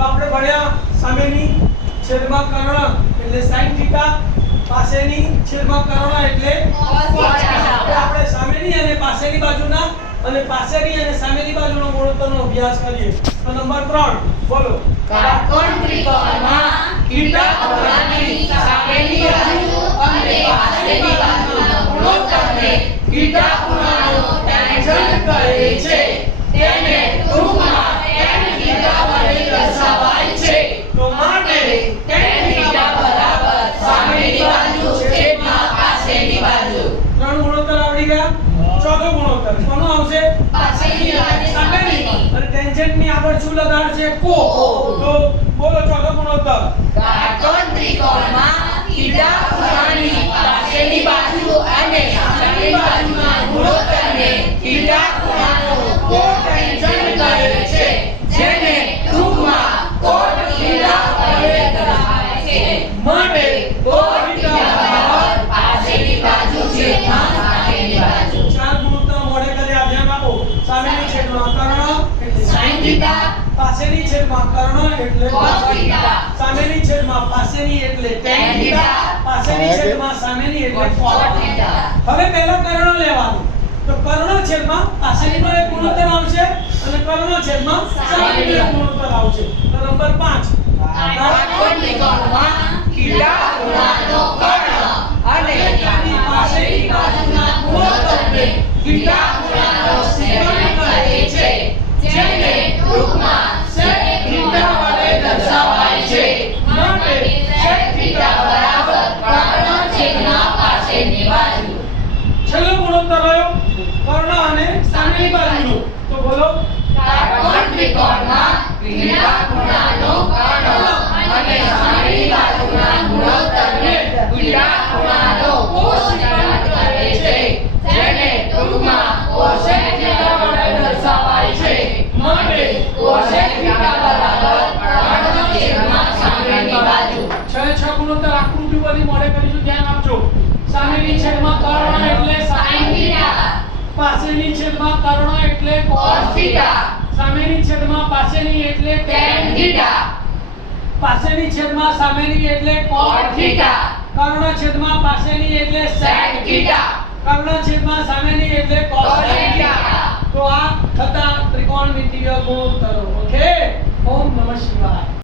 તો આપણે ભણ્યા સામેની છેદમાં કર્ણ એટલે sin θ, પાસેની છેદમાં કર્ણ એટલે cos θ। આપણે સામેની અને પાસેની બાજુના અને પાસેની અને સામેની બાજુનો ગુણોત્તરનો અભ્યાસ કરીએ। તો નંબર 3 બોલો। કાટકોણ ત્રિકોણમાં θ ખૂણાની સામેની બાજુ અને પાસેની બાજુના ગુણોત્તરને θ ખૂણાનો ટેન્જન્ટ કહે છે। તેને ટૂંકમાં tan θ વડે દર્શાવાય છે। તો માટે tan θ બરાબર સામેની બાજુ છેદમાં પાસેની બાજુ। 3 ગુણોત્તર આવડી ગયા। ચોથો ગુણોત્તર કોનો આવશે? પાસેની અને સામેની। અને ટેન્જન્ટ ની આગળ શું લગાડશે? કો। તો બોલો ચોથો ગુણોત્તર। કાટકોણ ત્રિકોણમાં θ ખૂણાની પાસેની બાજુ અને સામેની બાજુના ગુણોત્તરને θ ખૂણાનો કોટેન્જન્ટ કહે છે। જેને ટૂંકમાં કોટ θ વડે દર્શાવાય છે। માટે કોટ θ બરાબર પાસેની બાજુ છેદમાં સામેની બાજુ। 4 ગુણોત્તર મોડે કર્યા, ધ્યાન આપો। સામેની છેદમાં કર્ણ એટલે sin θ, પાસેની છેદમાં કર્ણ એટલે cos θ, સામેની છેદમાં પાસેની એટલે tan θ, પાસેની છેદમાં સામેની એટલે cos cot θ। θ। હવે પહેલા કર્ણ લેવાનું। તો કર્ણ છેદમાં પાસેની નો એક ગુણોત્તર આવશે અને કર્ણ છેદમાં સામેની નો એક ગુણોત્તર આવશે। તો નંબર 5 કાટકોણ ત્રિકોણમાં θ ખૂણાનો કર્ણ અને તેની પાસેની બાજુના ગુણોત્તરને θ ખૂણાનો સેકંડ કહે છે। જેને ટૂંકમાં sec θ વડે દર્શાવાય છે। માટે sec θ બરાબર કર્ણ છેદમાં પાસેની બાજુ। છેલ્લો ગુણોત્તર રહ્યો કર્ણ અને સામેની બાજુનો। તો બોલો। કાટકોણ ત્રિકોણમાં θ ખૂણાનો કર્ણ અને સામેની બાજુના ગુણોત્તરને θ ખૂણાનો કોસેકન્ટ કહે છે। જેને ટૂંકમાં કોસેક θ વડે દર્શાવાય છે। માટે કોસેક θ બરાબર કર્ણ છેદમાં સામેની બાજુ। 6 ગુણોત્તર આકૃતિ બધી મોડે કરીશું, ધ્યાન આપજો। સામેની છેદમાં કર્ણ એટલે sin sin θ, પાસેની છેદમાં કર્ણ એટલે cos cos θ, સામેની છેદમાં પાસેની એટલે tan θ, પાસેની છેદમાં સામેની એટલે cot cot θ, કર્ણ છેદમાં પાસેની એટલે sec θ, કર્ણ છેદમાં સામેની એટલે cos cosec θ। તો આ થતા ત્રિકોણમિતિય ગુણોત્તરો। ઓકે, ઓમ નમઃ શિવાય।